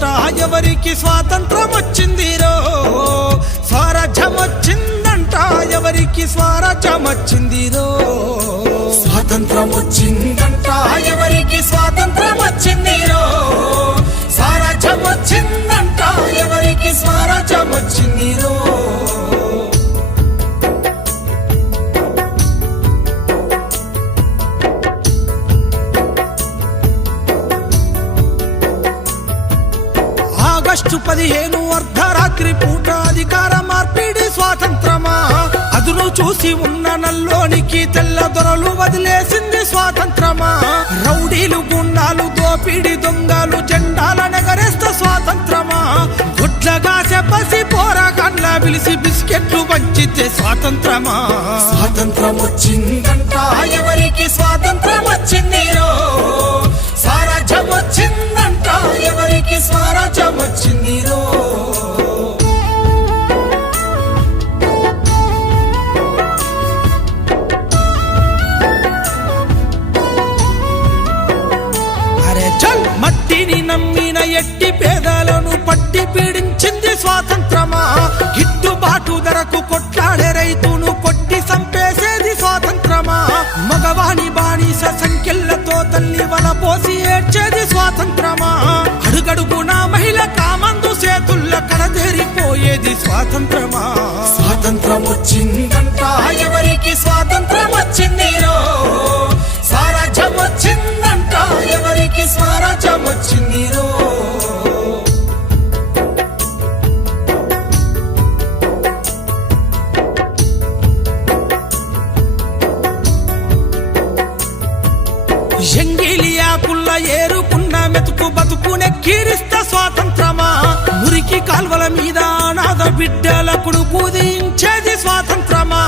వచ్చిందంట ఎవరికి స్వాతంత్రం వచ్చిందిరో స్వరాజ్యం వచ్చిందంట ఎవరికి స్వరాజ్యం వచ్చిందిరో స్వాతంత్రం వచ్చిందంట ఎవరికి స్వాతంత్రం వచ్చిందిరో స్వరాజ్యం వచ్చిందంట ఎవరికి స్వరాజ్యం వచ్చిందిరో ఆగస్టు 15 అర్ధరాత్రి పూట అధికార మార్పిడి స్వాతంత్రమా అదును చూసి ఉన్న నల్లోనికి తెల్ల దొరలు వదిలేసింది స్వాతంత్రమా రౌడీలు గుండాలు దోపిడి దొంగలు జెండాల నెగరేస్త స్వాతంత్రమా గుడ్లగా చెప్పసి పోరాగాన్ల పిలిచి బిస్కెట్లు పంచితే స్వాతంత్రమా స్వాతంత్రం వచ్చిందంట ఎవరికి స్వాతంత్రం వచ్చిందిరో స్వరాజ్యం వచ్చిందంట ఎవరికి స్వరాజ్యం వచ్చిందిరో అరే చల్ మట్టిని నమ్మిన ఎట్టి పేదలను పట్టి పీడించింది స్వాతంత్రమా గిట్టుబాటు ధరకు కొట్లాడే రైతును కొట్టి సంపేసేది స్వాతంత్రమా మగవాణి బానిస సంఖ్యలతో తల్లి వల పోసి ఏడ్చేది స్వాతంత్రమా అడుగడుగునా మహిళ కామందు చేతుల్ల కడదేరిపోయేది స్వాతంత్రమా స్వాతంత్రం వచ్చిందంట ఎవరికి స్వాతంత్రం వచ్చిందిరో స్వరాజ్యం వచ్చిందంట ఎవరికి స్వరాజ్యం వచ్చిందిరో ఎంగిలియాకుల్ల ఏరుకున్న మెతుకు బతుకునే కీరిస్త స్వాతంత్రమా మురికి కాల్వల మీద అనాథ బిడ్డలకు పూజించేది స్వాతంత్రమా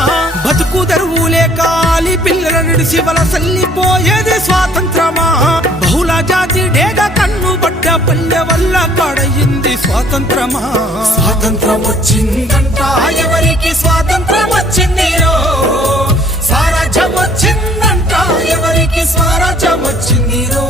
బతుకు తెరువు లేక ఆలి పిల్లల నిడిసి వలసల్లిపోయేది స్వాతంత్రమా బహుళ జాతి డేగ కన్ను బడ్డ పల్లె వల్ల కడయింది స్వాతంత్రమా స్వాతంత్రం వచ్చిందంట ఎవరికి స్వాతంత్రం వచ్చిందిరో స్వరాజ్యం వచ్చిందంట ఎవరికి స్వరాజ్యం వచ్చిందిరో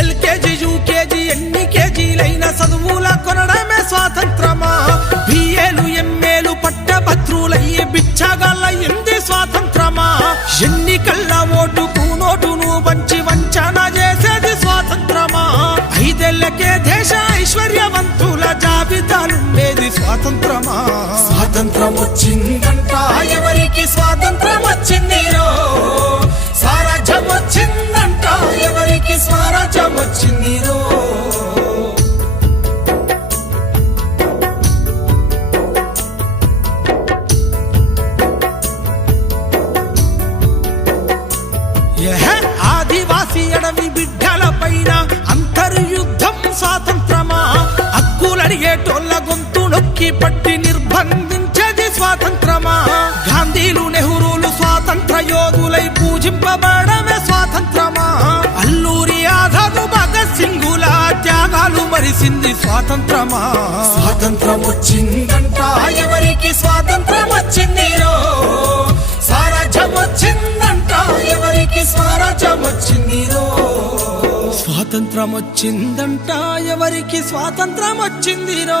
ఎల్కేజీ యూకేజీ ఎన్ని కేజీలైన చదువుల కొనడమే స్వాతంత్రమా బిఏలు ఎంఏలు పట్టభద్రులయ్యి బిచ్చగాళ్ళయింది స్వాతంత్రమా ఎన్నికల్ల ఓటుకు నోటును పంచి వంచన చేసేది స్వాతంత్రమా 5 ఏళ్లకే దేశ ఐశ్వర్యవంతుల జాబితాలుండేది స్వాతంత్రమా స్వాతంత్రం వచ్చిందంట ఎవరికి స్వాతంత్రం వచ్చిందిరో స్వరాజ్యం వచ్చిందంట ఎవరికి స్వరాజ్యం వచ్చిందిరో ఆదివాసీ అడవి బిడ్డల పైన అంతర్యుద్ధం స్వాతంత్రమా హక్కులడిగేటోళ్ళ గొంతు నొక్కి పట్టి నిర్బంధించేది స్వాతంత్రమా గాంధీలు నెహ్రూలు స్వాతంత్ర యోధులై పూజింపబడమే స్వాతంత్రమా అల్లూరి ఆజాద్ భగత్ సింగుల త్యాగాలు మరిసింది స్వాతంత్రమా స్వాతంత్రం వచ్చిందంట ఎవరికి స్వాతంత్రం వచ్చిందిరో స్వరాజ్యం వచ్చిందంట ఎవరికి స్వరాజ్యం వచ్చిందిరో స్వాతంత్రం వచ్చిందంట ఎవరికి స్వాతంత్రం వచ్చిందిరో